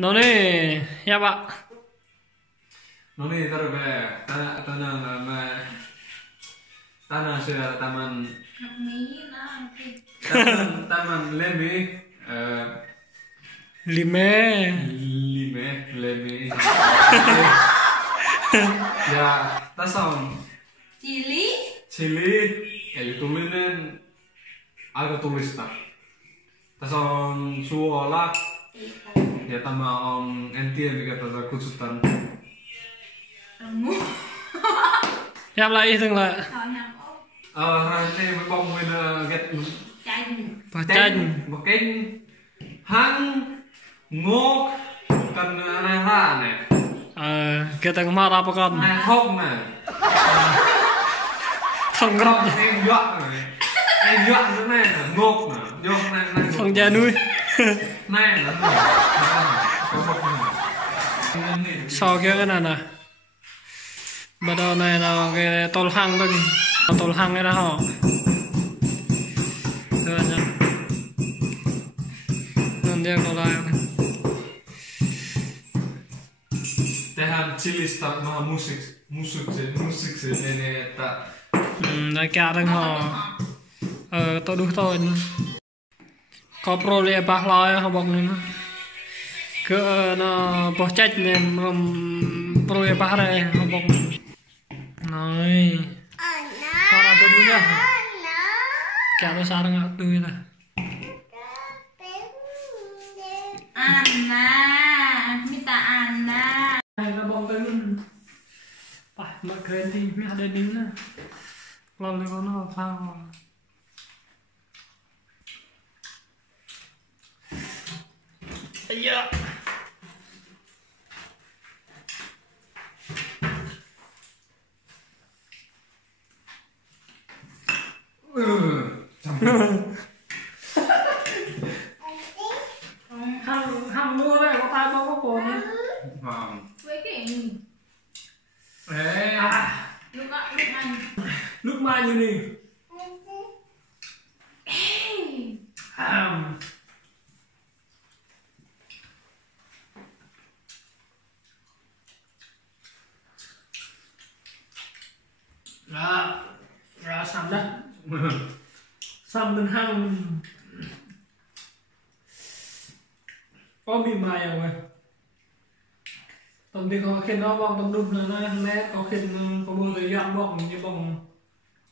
Nó này, ya bạn. Nó này ta được về ta là sẽ taman taman lemi Lime. lemi ya ta xong chili el tulinen aga tulista ta xong suola ya tama on entien mikä tätä kutsutaan Ya lại từng lại. Này mới bông mình ghét Và chanh. một cái hăng ngô cần này ra này Kita kemar apa kan? này không này Không gấp. em dọa thế này là ngô này nhôm này Không cha nuôi. này là Sau cái này nè. Bắt đầu này là cái tol hang thôi. Tol hang cái đó hả? Được nhá. Nên dia kalau tehdään chilistä vähän musiksi niin että Đây cả đang họ tôi đúng thôi. Có pro lệ bạc lòi họ bọc này mà. Cứ nó bỏ chết nên pro lệ bạc này họ bọc. Nói. Họ là tôi đúng nhá. Cả nó sao đang tươi này. Anna, minta Anna. Này nó bong tới luôn. Phải mặc kren đi mẹ đây nín nè. Lần này có nó phao. Ây da. Hăng mưa đây có tay bao có cồn đấy. Với cái Ê lúc anh Nước mai như này. Ra sắm đấy. Sắm bên hang. Có bị mày à mày. Tầm thì có khi nó bong tầm đục là nó nét, có khi có bông thời gian bong như bong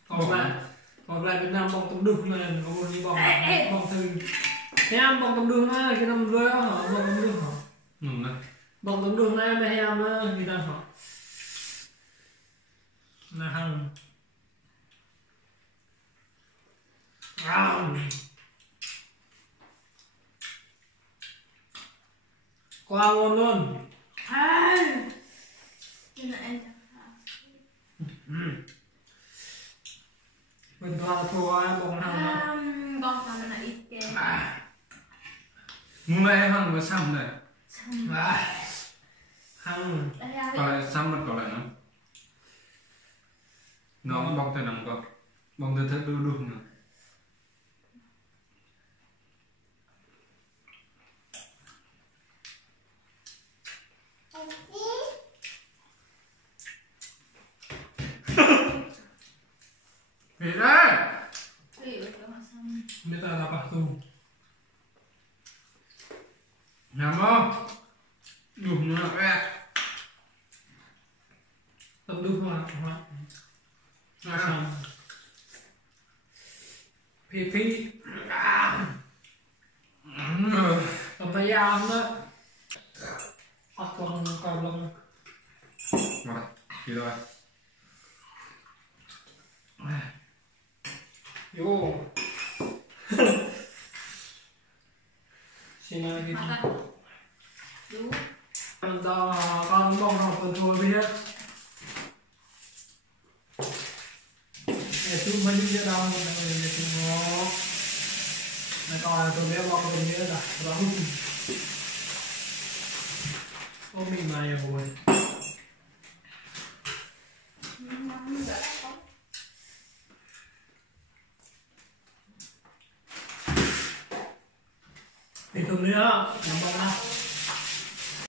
còn lại Việt Nam bong tầm đục này có bông như bong thư em bong tầm đục này cái năm lưới hả bong tầm đục hả bong tầm đục này mấy em người ta hả là hằng qua ngon luôn. Mình qua thua bông hăng con còn là ít kém. muốn đây hăng với xăm này hăng còn lại xăm mất còn lại nó bong tay nằm còn bong tay thật đu đu nữa Vì đấy bây giờ là bạc tù nằm không đùm nữa kìa tầm đục hoặc phi tầm tay am đó còn lông mà thì rồi vô xin ai đi Đúng. cho con bông học phần thua biết để chú mấy đi đâu để chú nó này coi tôi biết bông tôi biết là hút ôm mình mày rồi